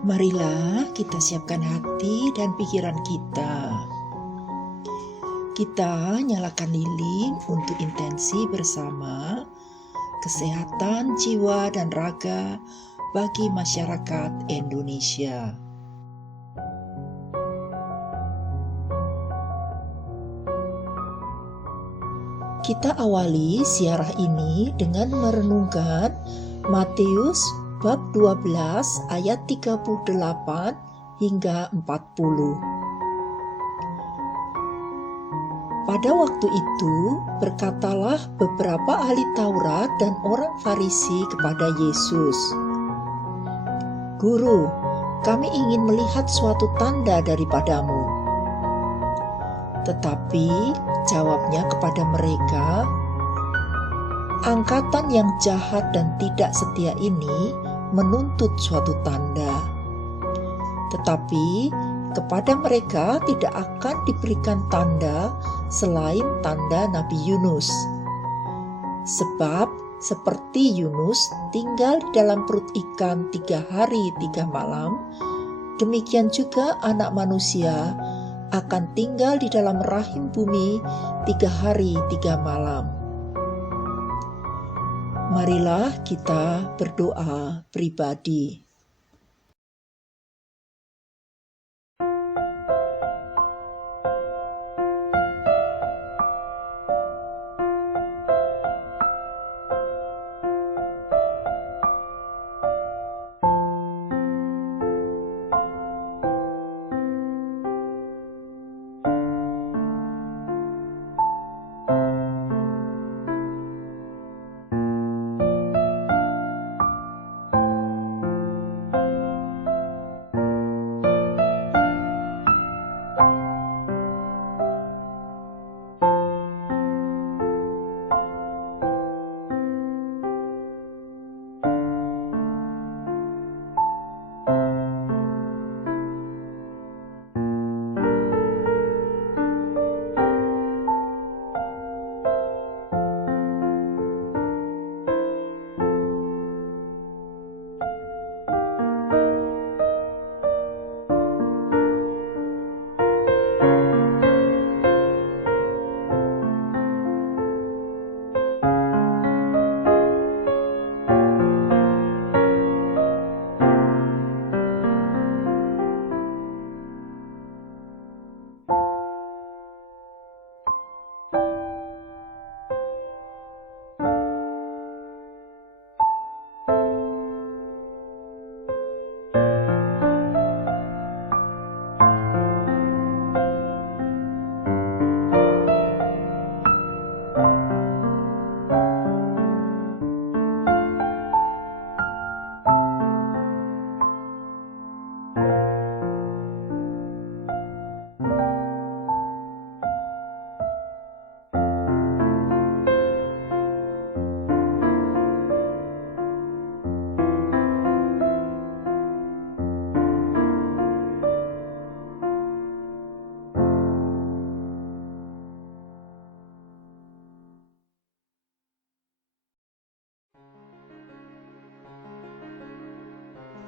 Marilah kita siapkan hati dan pikiran kita. Kita nyalakan lilin untuk intensi bersama kesehatan jiwa dan raga bagi masyarakat Indonesia. Kita awali siarah ini dengan merenungkan Matius bab 12 ayat 38 hingga 40. Pada waktu itu berkatalah beberapa ahli Taurat dan orang Farisi kepada Yesus, "Guru, kami ingin melihat suatu tanda daripadamu." Tetapi jawabnya kepada mereka, "Angkatan yang jahat dan tidak setia ini menuntut suatu tanda. Tetapi kepada mereka tidak akan diberikan tanda selain tanda Nabi Yunus. Sebab seperti Yunus tinggal di dalam perut ikan 3 hari 3 malam, demikian juga Anak Manusia akan tinggal di dalam rahim bumi 3 hari 3 malam." Marilah kita berdoa pribadi.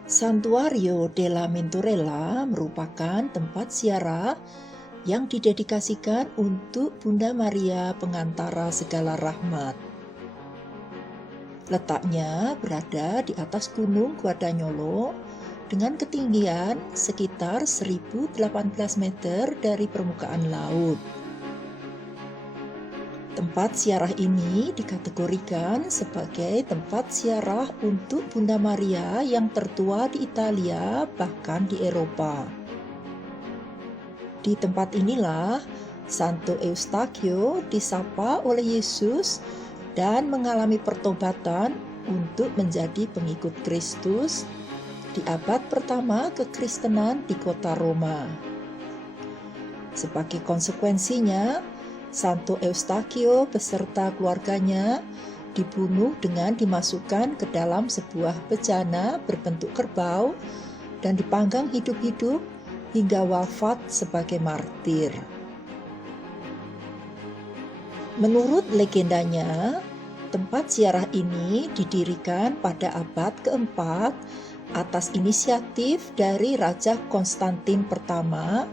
Santuario della Mintorella merupakan tempat ziarah yang didedikasikan untuk Bunda Maria Pengantara Segala Rahmat. Letaknya berada di atas Gunung Guadagnolo dengan ketinggian sekitar 1018 meter dari permukaan laut. Tempat ziarah ini dikategorikan sebagai tempat ziarah untuk Bunda Maria yang tertua di Italia, bahkan di Eropa. Di tempat inilah Santo Eustachio disapa oleh Yesus dan mengalami pertobatan untuk menjadi pengikut Kristus di abad pertama kekristenan di kota Roma. Sebagai konsekuensinya, Santo Eustachio beserta keluarganya dibunuh dengan dimasukkan ke dalam sebuah bejana berbentuk kerbau dan dipanggang hidup-hidup hingga wafat sebagai martir. Menurut legendanya, tempat ziarah ini didirikan pada abad keempat atas inisiatif dari Raja Konstantin pertama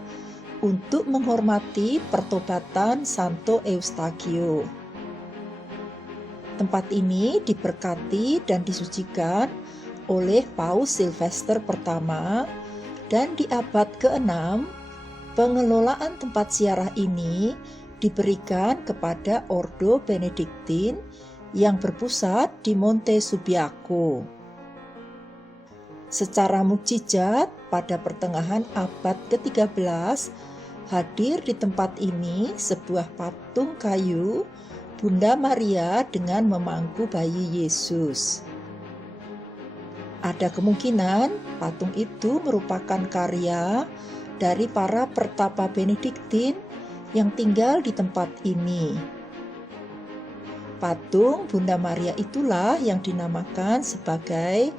untuk menghormati pertobatan Santo Eustachio. Tempat ini diberkati dan disucikan oleh Paus Sylvester pertama, dan di abad ke-6, pengelolaan tempat ziarah ini diberikan kepada Ordo Benediktin yang berpusat di Monte Subiaco. Secara mukjizat, pada pertengahan abad ke-13, hadir di tempat ini sebuah patung kayu Bunda Maria dengan memangku bayi Yesus. Ada kemungkinan patung itu merupakan karya dari para pertapa Benediktin yang tinggal di tempat ini. Patung Bunda Maria itulah yang dinamakan sebagai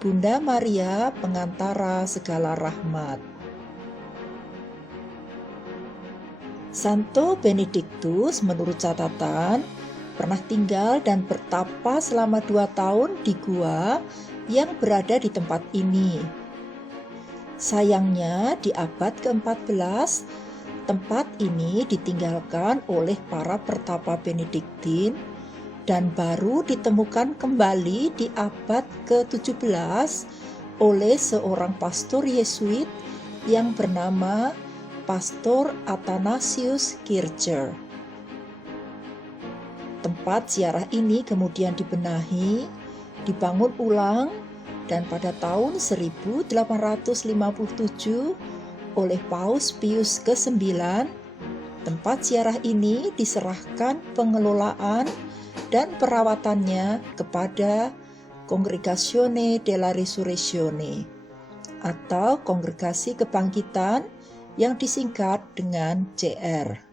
Bunda Maria Pengantara Segala Rahmat. Santo Benediktus menurut catatan pernah tinggal dan bertapa selama 2 tahun di gua yang berada di tempat ini. Sayangnya di abad ke-14, tempat ini ditinggalkan oleh para pertapa Benediktin dan baru ditemukan kembali di abad ke-17 oleh seorang pastor Yesuit yang bernama Pastor Athanasius Kircher. Tempat ziarah ini kemudian dibenahi, dibangun ulang, dan pada tahun 1857 oleh Paus Pius ke-9, tempat ziarah ini diserahkan pengelolaan dan perawatannya kepada Congregazione della Risurrezione atau Kongregasi Kebangkitan yang disingkat dengan CR.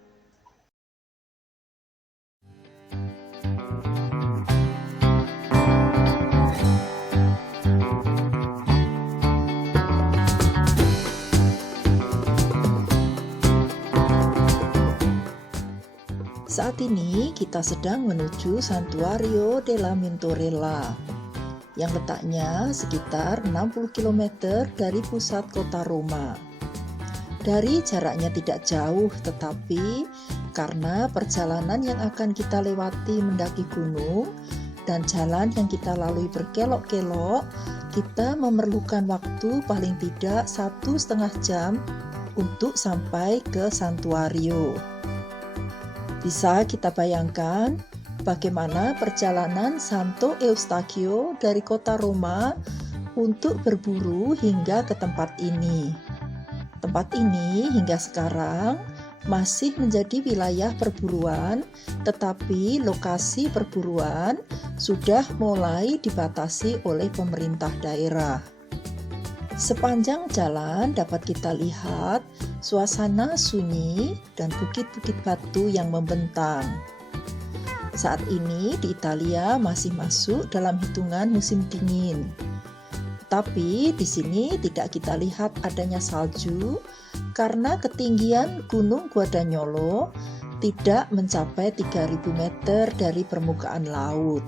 Saat ini kita sedang menuju Santuario della Mintorella yang letaknya sekitar 60 km dari pusat kota Roma. Dari jaraknya tidak jauh, tetapi karena perjalanan yang akan kita lewati mendaki gunung dan jalan yang kita lalui berkelok-kelok, kita memerlukan waktu paling tidak 1,5 jam untuk sampai ke Santuario. Bisa kita bayangkan bagaimana perjalanan Santo Eustachio dari kota Roma untuk berburu hingga ke tempat ini. Tempat ini hingga sekarang masih menjadi wilayah perburuan, tetapi lokasi perburuan sudah mulai dibatasi oleh pemerintah daerah. Sepanjang jalan dapat kita lihat suasana sunyi dan bukit-bukit batu yang membentang. Saat ini di Italia masih masuk dalam hitungan musim dingin. Tapi di sini tidak kita lihat adanya salju karena ketinggian Gunung Guadagnolo tidak mencapai 3.000 meter dari permukaan laut.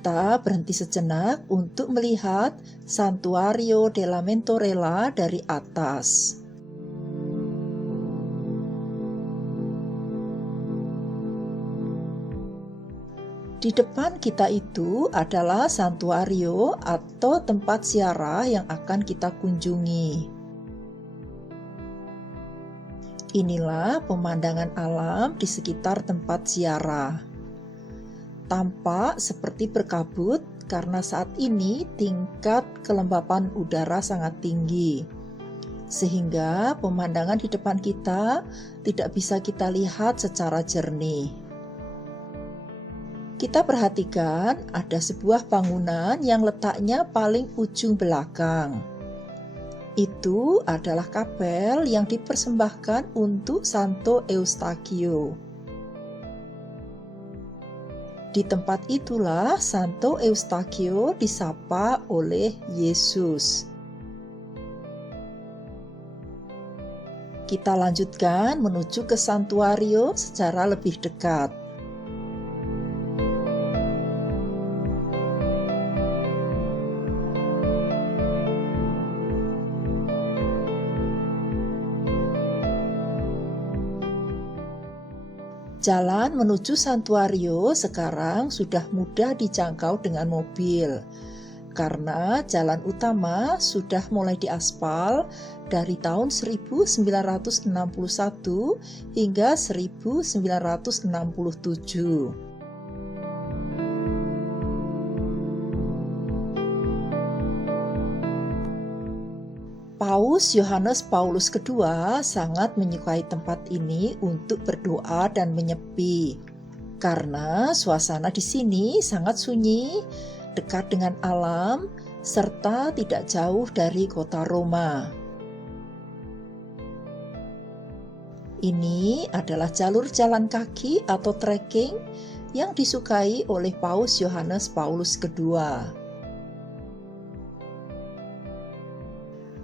kita berhenti sejenak untuk melihat Santuario della Mentorella dari atas. Di depan kita itu adalah santuario atau tempat ziarah yang akan kita kunjungi. Inilah pemandangan alam di sekitar tempat ziarah. Tampak seperti berkabut karena saat ini tingkat kelembapan udara sangat tinggi, sehingga pemandangan di depan kita tidak bisa kita lihat secara jernih. Kita perhatikan ada sebuah bangunan yang letaknya paling ujung belakang. Itu adalah kapel yang dipersembahkan untuk Santo Eustachio. Di tempat itulah Santo Eustachio disapa oleh Yesus. Kita lanjutkan menuju ke santuario secara lebih dekat. Jalan menuju santuario sekarang sudah mudah dijangkau dengan mobil, karena jalan utama sudah mulai diaspal dari tahun 1961 hingga 1967. Paus Yohanes Paulus II sangat menyukai tempat ini untuk berdoa dan menyepi, karena suasana di sini sangat sunyi, dekat dengan alam, serta tidak jauh dari kota Roma. Ini adalah jalur jalan kaki atau trekking yang disukai oleh Paus Yohanes Paulus II.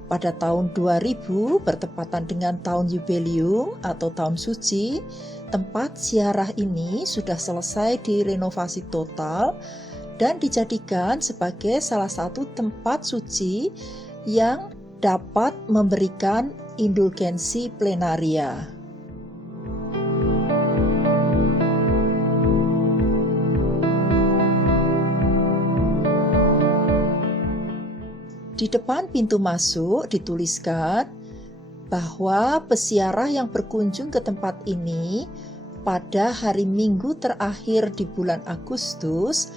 Pada tahun 2000 bertepatan dengan tahun jubileum atau tahun suci, tempat ziarah ini sudah selesai direnovasi total dan dijadikan sebagai salah satu tempat suci yang dapat memberikan indulgensi plenaria. Di depan pintu masuk dituliskan bahwa peziarah yang berkunjung ke tempat ini pada hari Minggu terakhir di bulan Agustus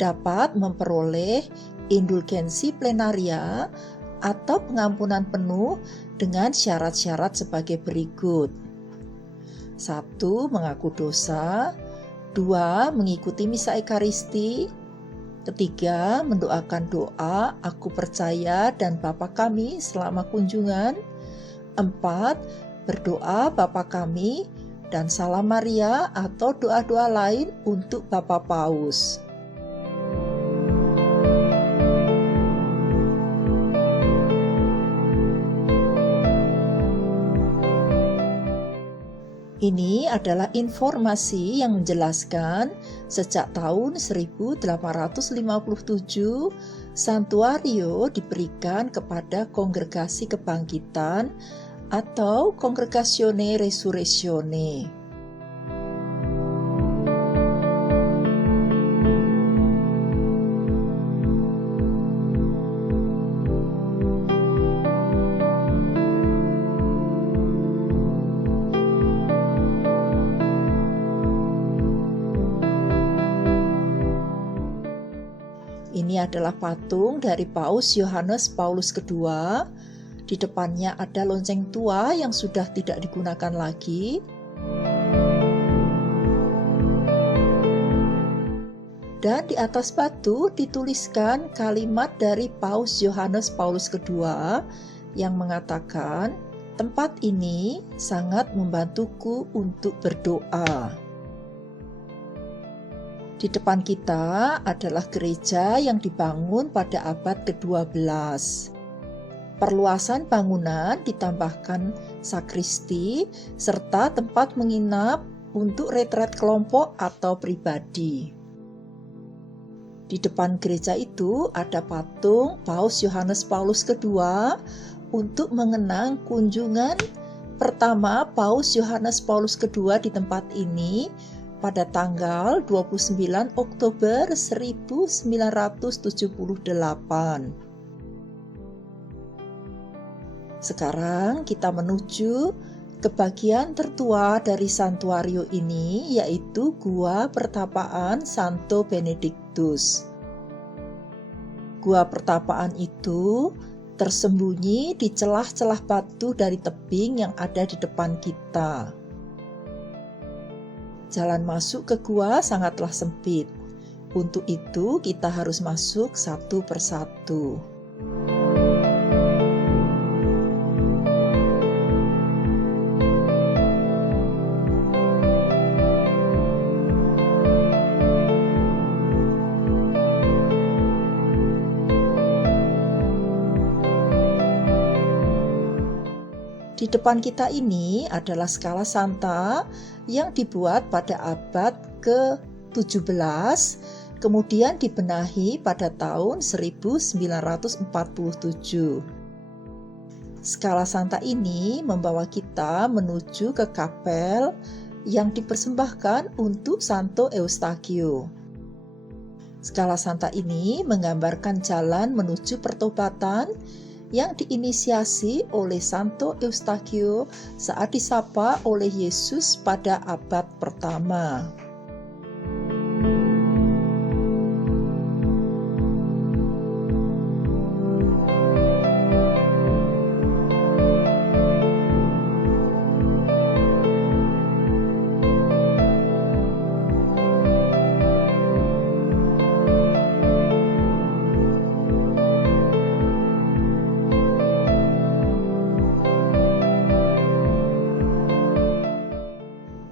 dapat memperoleh indulgensi plenaria atau pengampunan penuh dengan syarat-syarat sebagai berikut. 1. Mengaku dosa. 2. Mengikuti misa ekaristi. 3. Mendoakan doa Aku Percaya dan Bapa Kami selama kunjungan. 4. Berdoa Bapa Kami dan Salam Maria atau doa-doa lain untuk Bapak Paus. Ini adalah informasi yang menjelaskan sejak tahun 1857 santuario diberikan kepada Kongregasi Kebangkitan atau Congregazione Resurrezione. Ini adalah patung dari Paus Yohanes Paulus II. Di depannya ada lonceng tua yang sudah tidak digunakan lagi. Dan di atas batu dituliskan kalimat dari Paus Yohanes Paulus II yang mengatakan, "Tempat ini sangat membantuku untuk berdoa." Di depan kita adalah gereja yang dibangun pada abad ke-12. Perluasan bangunan ditambahkan sakristi serta tempat menginap untuk retret kelompok atau pribadi. Di depan gereja itu ada patung Paus Yohanes Paulus II untuk mengenang kunjungan pertama Paus Yohanes Paulus II di tempat ini pada tanggal 29 Oktober 1978. Sekarang kita menuju ke bagian tertua dari santuario ini, yaitu Gua Pertapaan Santo Benedictus. Gua Pertapaan itu tersembunyi di celah-celah batu dari tebing yang ada di depan kita. Jalan masuk ke gua sangatlah sempit. Untuk itu kita harus masuk satu persatu. Di depan kita ini adalah skala Santa yang dibuat pada abad ke-17, kemudian dibenahi pada tahun 1947. Skala Santa ini membawa kita menuju ke kapel yang dipersembahkan untuk Santo Eustachio. Skala Santa ini menggambarkan jalan menuju pertobatan yang diinisiasi oleh Santo Eustachio saat disapa oleh Yesus pada abad pertama.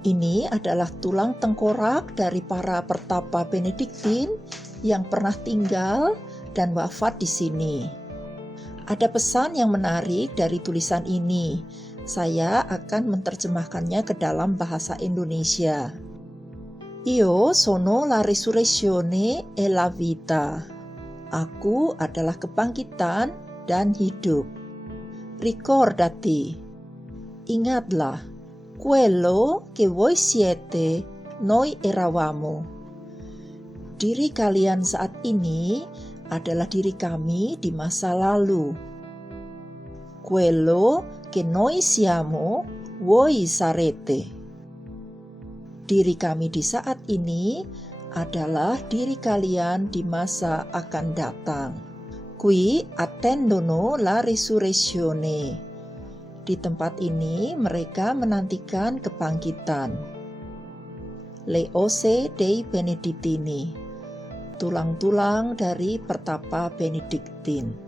Ini adalah tulang tengkorak dari para pertapa Benediktin yang pernah tinggal dan wafat di sini. Ada pesan yang menarik dari tulisan ini. Saya akan menerjemahkannya ke dalam bahasa Indonesia. Io sono la resurrezione e la vita. Aku adalah kebangkitan dan hidup. Ricordati. Ingatlah. Quello che voi siete, noi eravamo. Diri kalian saat ini adalah diri kami di masa lalu. Quello che noi siamo, voi sarete. Diri kami di saat ini adalah diri kalian di masa akan datang. Qui attendono la risurrezione. Di tempat ini mereka menantikan kebangkitan. Le osse dei Benedettini, tulang-tulang dari pertapa Benediktin.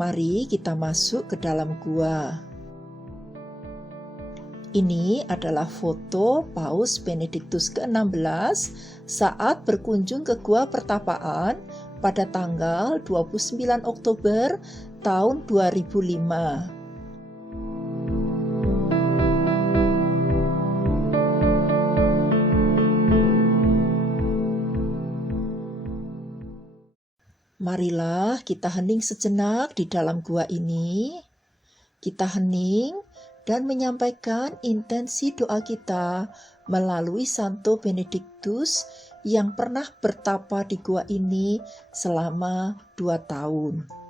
Mari kita masuk ke dalam gua. Ini adalah foto Paus Benediktus ke-16 saat berkunjung ke Gua Pertapaan pada tanggal 29 Oktober tahun 2005. Marilah kita hening sejenak di dalam gua ini. Kita hening dan menyampaikan intensi doa kita melalui Santo Benediktus yang pernah bertapa di gua ini selama 2 tahun.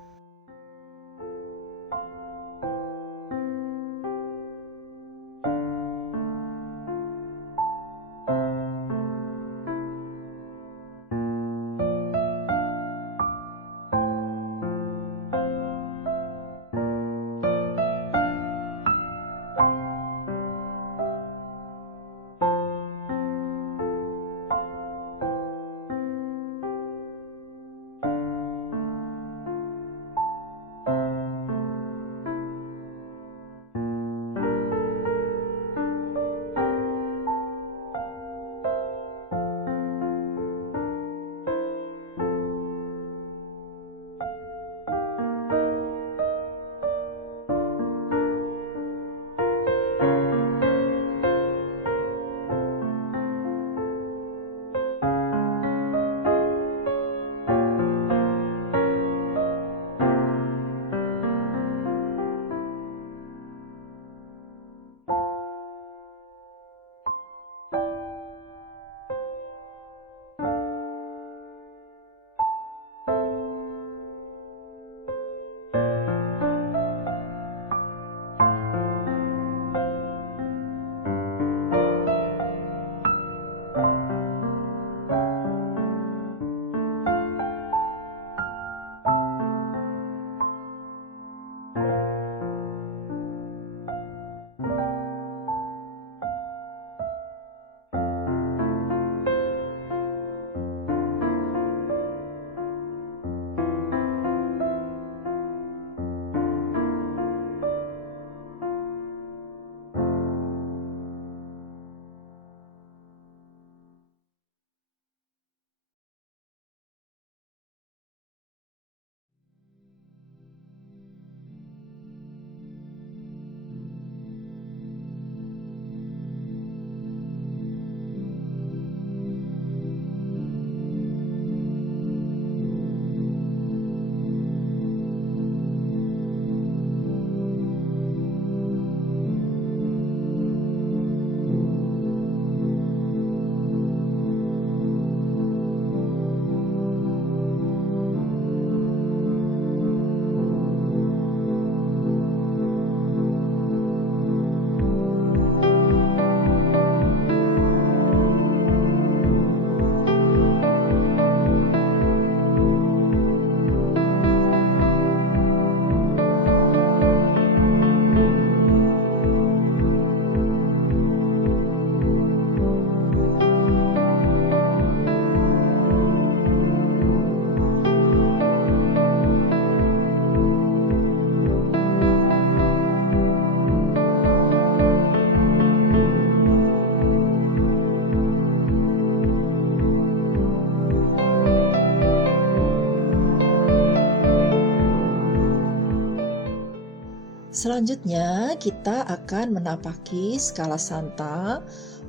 Selanjutnya, kita akan menapaki skala Santa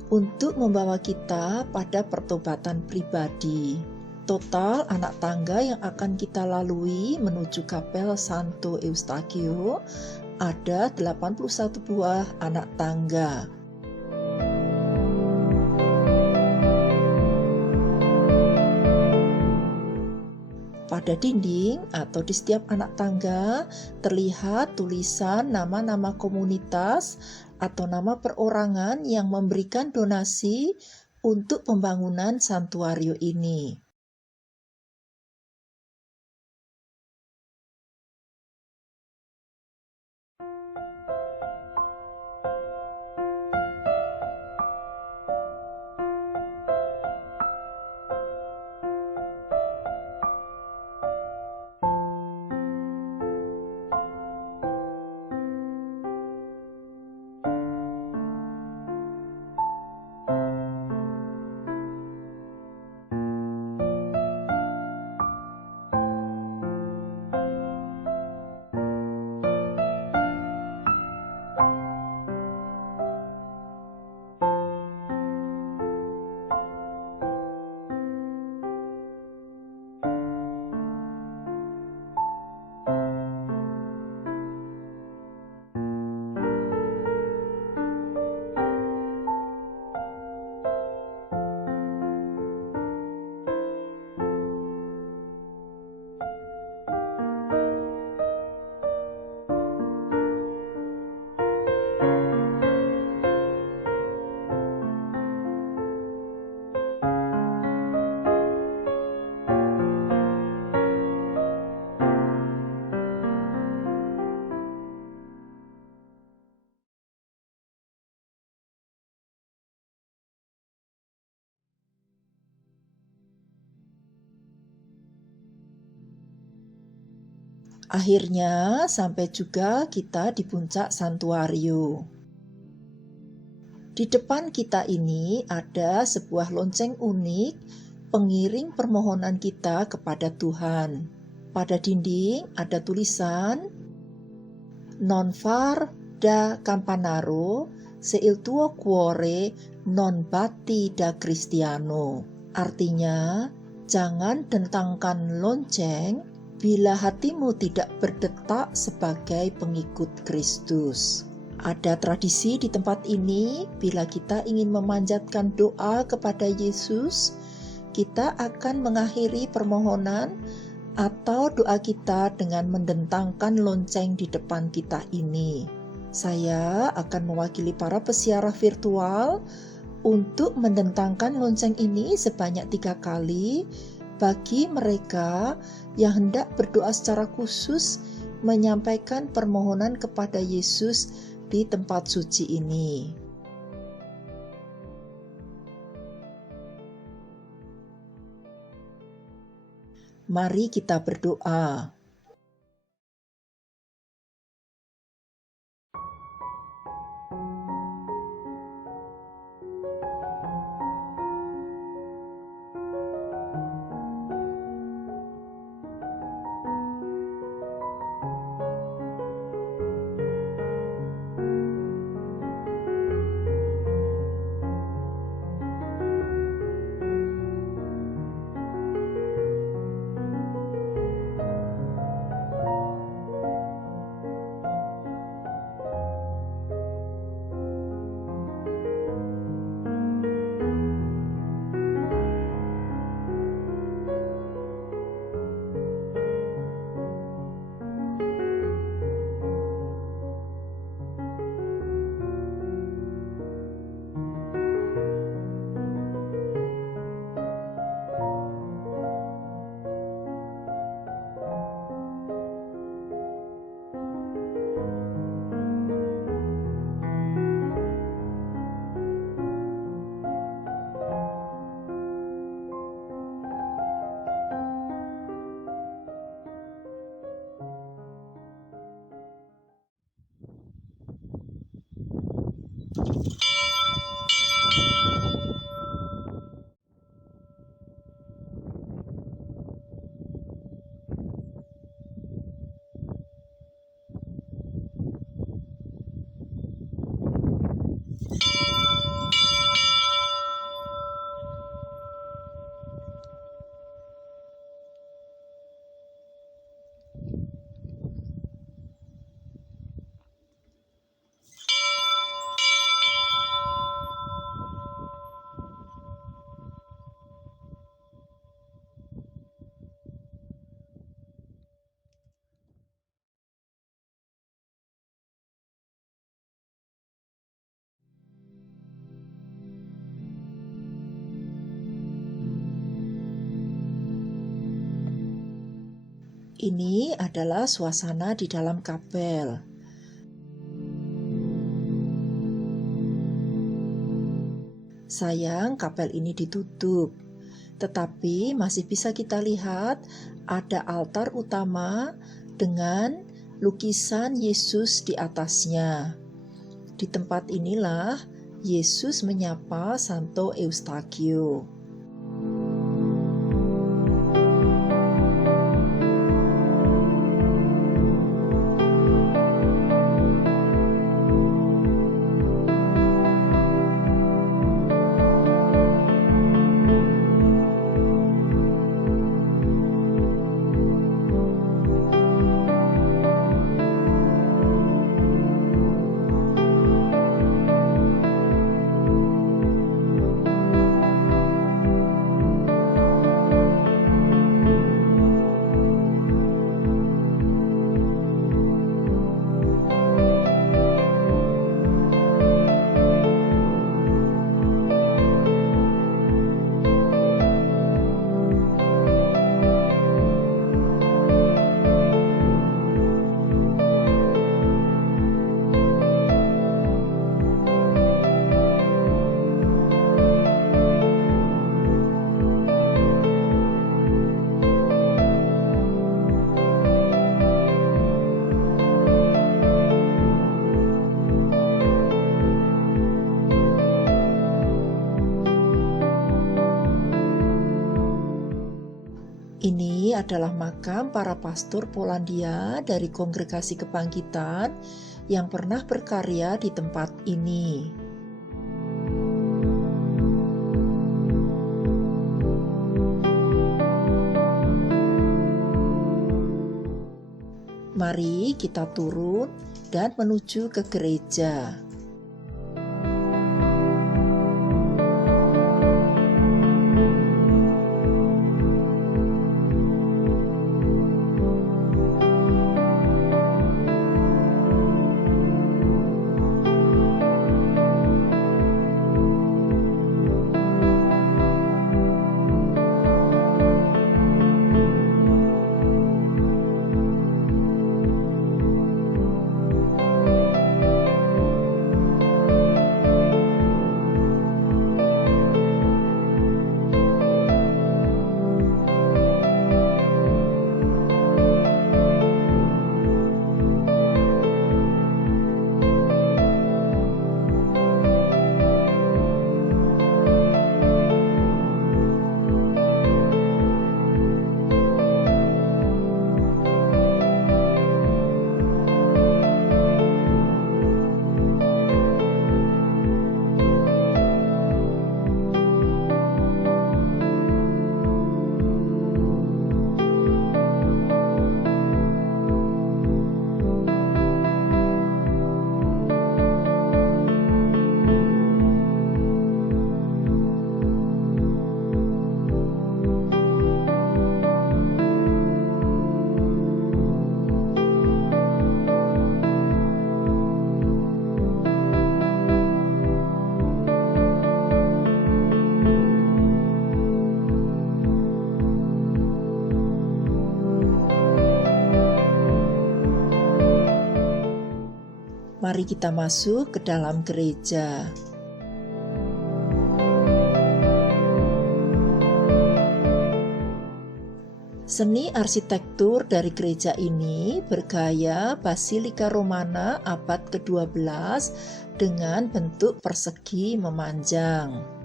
untuk membawa kita pada pertobatan pribadi. Total anak tangga yang akan kita lalui menuju kapel Santo Eustachio ada 81 buah anak tangga. Pada dinding atau di setiap anak tangga terlihat tulisan nama-nama komunitas atau nama perorangan yang memberikan donasi untuk pembangunan santuario ini. Akhirnya sampai juga kita di puncak santuario. Di depan kita ini ada sebuah lonceng unik pengiring permohonan kita kepada Tuhan. Pada dinding ada tulisan Non far da campanaro se il tuo cuore non batti da Cristiano. Artinya, jangan dentangkan lonceng bila hatimu tidak berdetak sebagai pengikut Kristus. Ada tradisi di tempat ini, bila kita ingin memanjatkan doa kepada Yesus, kita akan mengakhiri permohonan atau doa kita dengan mendentangkan lonceng di depan kita ini. Saya akan mewakili para pesiara virtual untuk mendentangkan lonceng ini sebanyak 3 kali bagi mereka yang hendak berdoa secara khusus menyampaikan permohonan kepada Yesus di tempat suci ini. Mari kita berdoa. Ini adalah suasana di dalam kapel. Sayang, kapel ini ditutup, tetapi masih bisa kita lihat ada altar utama dengan lukisan Yesus di atasnya. Di tempat inilah Yesus menyapa Santo Eustachio. Ini adalah makam para pastor Polandia dari Kongregasi Kebangkitan yang pernah berkarya di tempat ini. Mari kita turun dan menuju ke gereja. Mari kita masuk ke dalam gereja. Seni arsitektur dari gereja ini bergaya Basilika Romana abad ke-12 dengan bentuk persegi memanjang.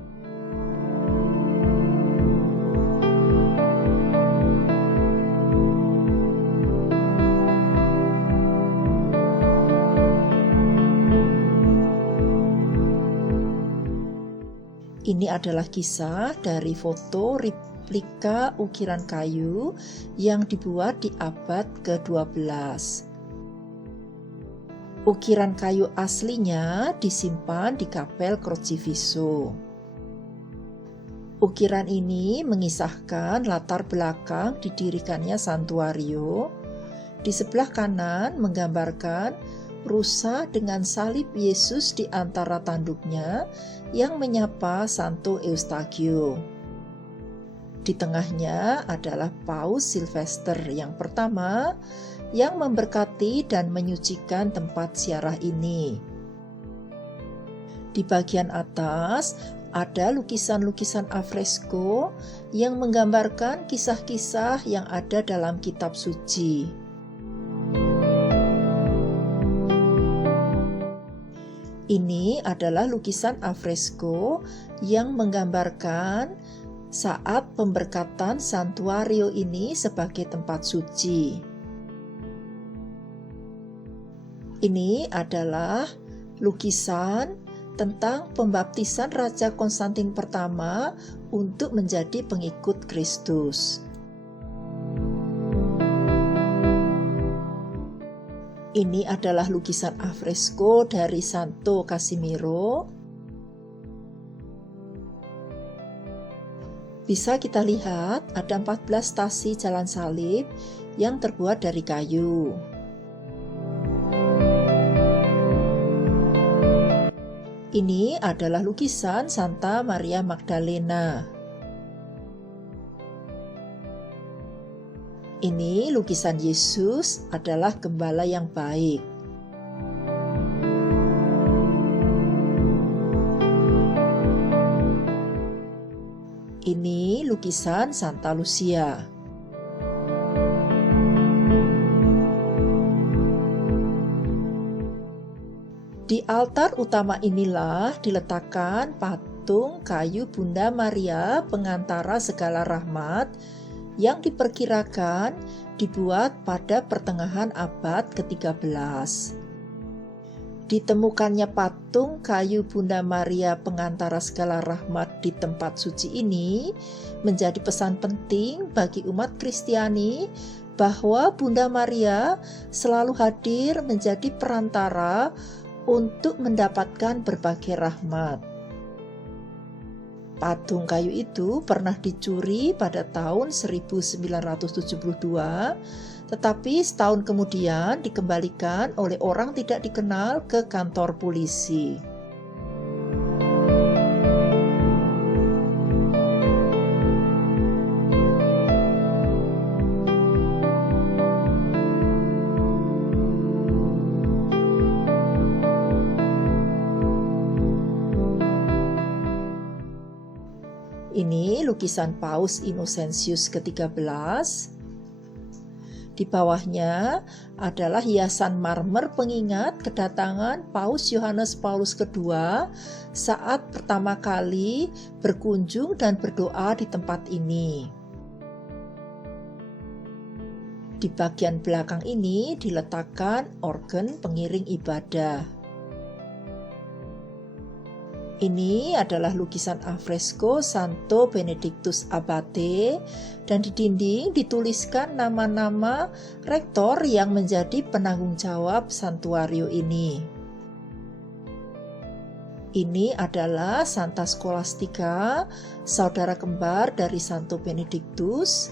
Ini adalah kisah dari foto replika ukiran kayu yang dibuat di abad ke-12. Ukiran kayu aslinya disimpan di Kapel Crocifisso. Ukiran ini mengisahkan latar belakang didirikannya santuario. Di sebelah kanan menggambarkan rusa dengan salib Yesus di antara tanduknya yang menyapa Santo Eustachio. Di tengahnya adalah Paus Silvester yang pertama yang memberkati dan menyucikan tempat ziarah ini. Di bagian atas ada lukisan-lukisan afresko yang menggambarkan kisah-kisah yang ada dalam kitab suci. Ini adalah lukisan afresko yang menggambarkan saat pemberkatan santuario ini sebagai tempat suci. Ini adalah lukisan tentang pembaptisan Raja Konstantin pertama untuk menjadi pengikut Kristus. Ini adalah lukisan afresko dari Santo Casimiro. Bisa kita lihat ada 14 stasi jalan salib yang terbuat dari kayu. Ini adalah lukisan Santa Maria Magdalena. Ini lukisan Yesus adalah gembala yang baik. Ini lukisan Santa Lucia. Di altar utama inilah diletakkan patung kayu Bunda Maria pengantara segala rahmat yang diperkirakan dibuat pada pertengahan abad ke-13. Ditemukannya patung kayu Bunda Maria pengantara segala rahmat di tempat suci ini menjadi pesan penting bagi umat Kristiani bahwa Bunda Maria selalu hadir menjadi perantara untuk mendapatkan berbagai rahmat. Patung kayu itu pernah dicuri pada tahun 1972, tetapi setahun kemudian dikembalikan oleh orang tidak dikenal ke kantor polisi. Ini lukisan Paus Innocentius ke-13. Di bawahnya adalah hiasan marmer pengingat kedatangan Paus Yohanes Paulus II saat pertama kali berkunjung dan berdoa di tempat ini. Di bagian belakang ini diletakkan organ pengiring ibadah. Ini adalah lukisan afresko Santo Benedictus Abate dan di dinding dituliskan nama-nama rektor yang menjadi penanggung jawab santuario ini. Ini adalah Santa Scholastica, saudara kembar dari Santo Benedictus.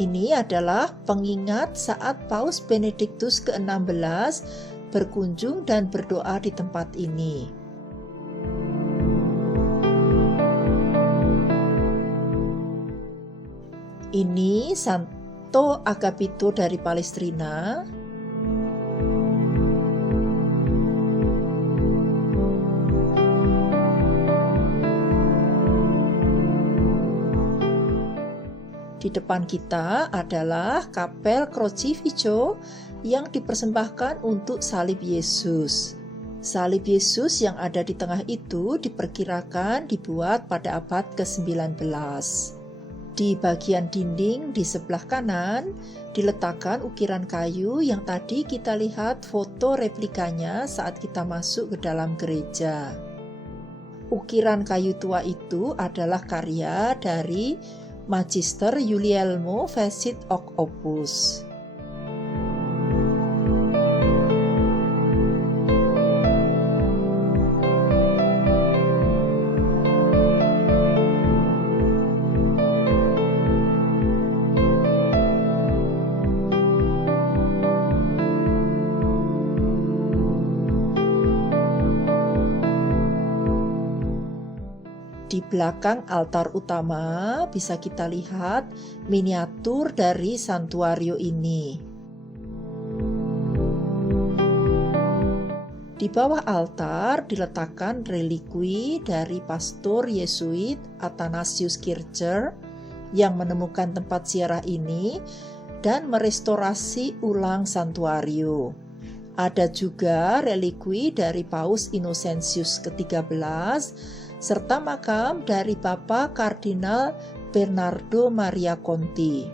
Ini adalah pengingat saat Paus Benedictus ke-16 berkunjung dan berdoa di tempat ini. Ini Santo Agapito dari Palestrina. Di depan kita adalah kapel Crocifisso yang dipersembahkan untuk salib Yesus. Salib Yesus yang ada di tengah itu diperkirakan dibuat pada abad ke-19. Di bagian dinding di sebelah kanan diletakkan ukiran kayu yang tadi kita lihat foto replikanya saat kita masuk ke dalam gereja. Ukiran kayu tua itu adalah karya dari Magister Guglielmo Facit Hoc Opus. Di belakang altar utama bisa kita lihat miniatur dari santuario ini. Di bawah altar diletakkan relikwi dari pastor Yesuit Athanasius Kircher yang menemukan tempat ziarah ini dan merestorasi ulang santuario. Ada juga relikwi dari Paus Innocentius ke-13 serta makam dari Bapak Kardinal Bernardo Maria Conti.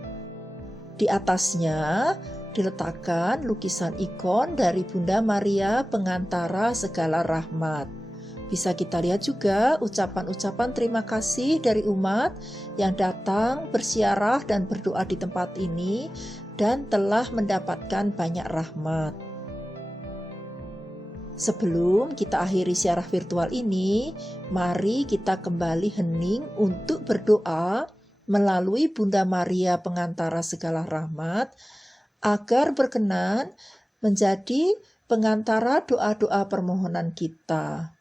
Di atasnya diletakkan lukisan ikon dari Bunda Maria pengantara segala rahmat. Bisa kita lihat juga ucapan-ucapan terima kasih dari umat yang datang bersiarah dan berdoa di tempat ini dan telah mendapatkan banyak rahmat. Sebelum kita akhiri siarah virtual ini, mari kita kembali hening untuk berdoa melalui Bunda Maria pengantara segala rahmat agar berkenan menjadi pengantara doa-doa permohonan kita.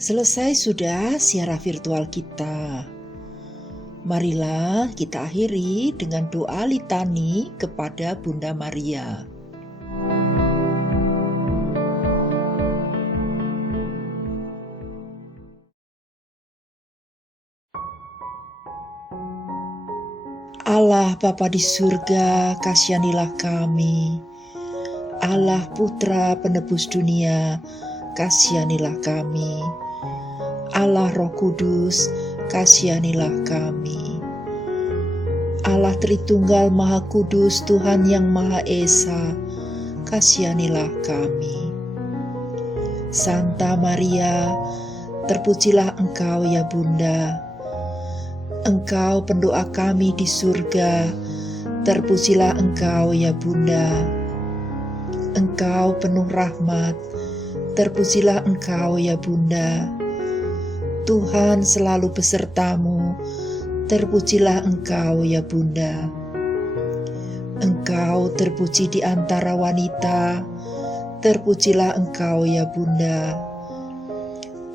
Selesai sudah siaran virtual kita. Marilah kita akhiri dengan doa litani kepada Bunda Maria. Allah Bapa di surga, kasihanilah kami. Allah Putra penebus dunia, kasihanilah kami. Allah Roh Kudus, kasihanilah kami. Allah Tritunggal Maha Kudus, Tuhan yang Maha Esa, kasihanilah kami. Santa Maria, terpujilah Engkau ya Bunda. Engkau pendoa kami di surga, terpujilah Engkau ya Bunda. Engkau penuh rahmat, terpujilah Engkau ya Bunda. Tuhan selalu besertamu, terpujilah Engkau ya Bunda. Engkau terpuji di antara wanita, terpujilah Engkau ya Bunda.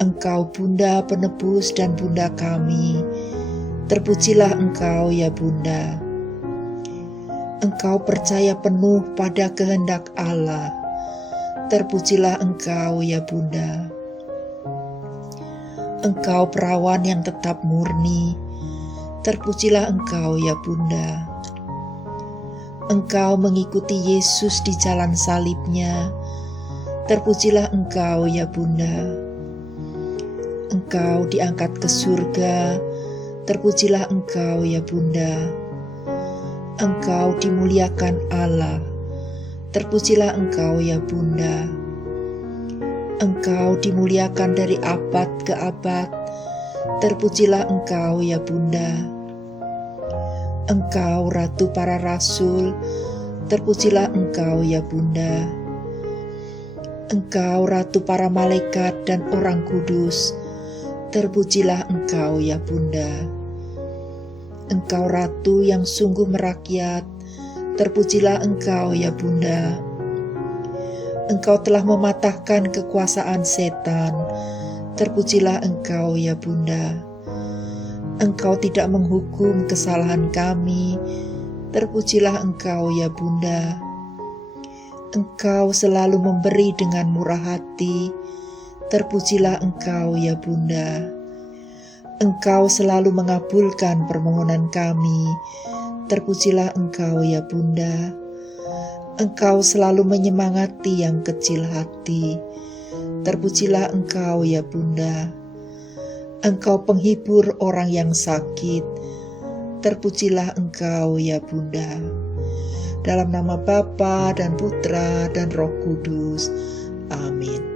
Engkau Bunda penebus dan Bunda kami, terpujilah Engkau ya Bunda. Engkau percaya penuh pada kehendak Allah, terpujilah Engkau ya Bunda. Engkau perawan yang tetap murni, terpujilah Engkau ya Bunda. Engkau mengikuti Yesus di jalan salibnya, terpujilah Engkau ya Bunda. Engkau diangkat ke surga, terpujilah Engkau ya Bunda. Engkau dimuliakan Allah, terpujilah Engkau ya Bunda. Engkau dimuliakan dari abad ke abad, terpujilah Engkau ya Bunda. Engkau Ratu para Rasul, terpujilah Engkau ya Bunda. Engkau Ratu para malaikat dan orang kudus, terpujilah Engkau ya Bunda. Engkau Ratu yang sungguh merakyat, terpujilah Engkau ya Bunda. Engkau telah mematahkan kekuasaan setan, terpujilah Engkau ya Bunda. Engkau tidak menghukum kesalahan kami, terpujilah Engkau ya Bunda. Engkau selalu memberi dengan murah hati, terpujilah Engkau ya Bunda. Engkau selalu mengabulkan permohonan kami, terpujilah Engkau ya Bunda. Engkau selalu menyemangati yang kecil hati, terpujilah Engkau ya Bunda. Engkau penghibur orang yang sakit, terpujilah Engkau ya Bunda. Dalam nama Bapa dan Putra dan Roh Kudus. Amin.